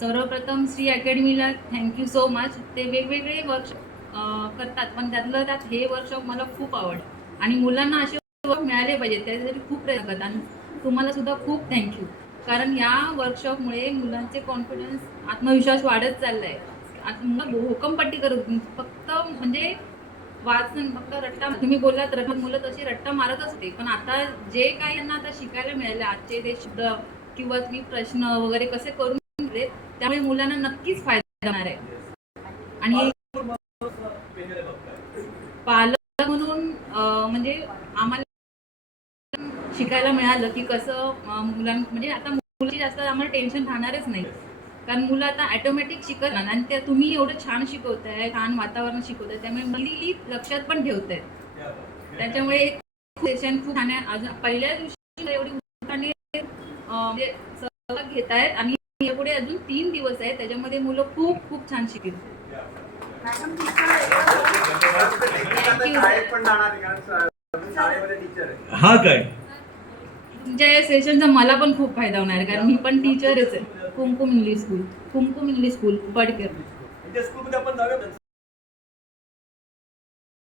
सर्वप्रथम Shri अकॅडमीला thank you so much. ते वेगवेगळे वर्कशॉप करतात, पण त्यातलं त्यात हे वर्कशॉप मला खूप आवडलं आणि मुलांना असे वर्क मिळाले पाहिजे त्याच्यासाठी खूप प्रयत्न करतात. आणि तुम्हाला सुद्धा खूप थँक्यू, कारण या वर्कशॉपमुळे मुलांचे कॉन्फिडन्स, आत्मविश्वास वाढत चालला आहे. आता मुलं भोकमपट्टी करत फक्त म्हणजे वाचन फक्त रट्टा, तुम्ही बोललात रट्टा, मुलं तशी रट्टा मारतच होते, पण आता जे काही यांना आता शिकायला मिळाले आजचे ते शब्द किंवा तुम्ही प्रश्न वगैरे कसे करून घेतले, त्यामुळे मुलांना नक्कीच फायदा होणार आहे. आणि पालक म्हणून म्हणजे आम्हाला शिकायला मिळालं की कसं म्हणजे आता मुलांची जास्त आम्हाला टेन्शन राहणारच नाही, कारण मुलं आता ऑटोमॅटिक शिकत राहणार. आणि त्या तुम्ही एवढं छान शिकवताय, छान वातावरण शिकवताय, त्यामुळे मुली लक्षात पण ठेवताय. त्याच्यामुळे सेशन खूप छान आहे. अजून पहिल्या दिवशी एवढी उत्साहाने म्हणजे सहभाग घेत आहेत आणि यापुढे अजून 3 दिवस आहेत, त्याच्यामध्ये मुलं खूप खूप छान शिकतील. हा काय तुमच्या या सेशनचा मला पण खूप फायदा होणार आहे, कारण मी पण टीचरच आहे. कुमकुम इंग्लिश स्कूल पडकर. स्कूलमध्ये आपण जाऊया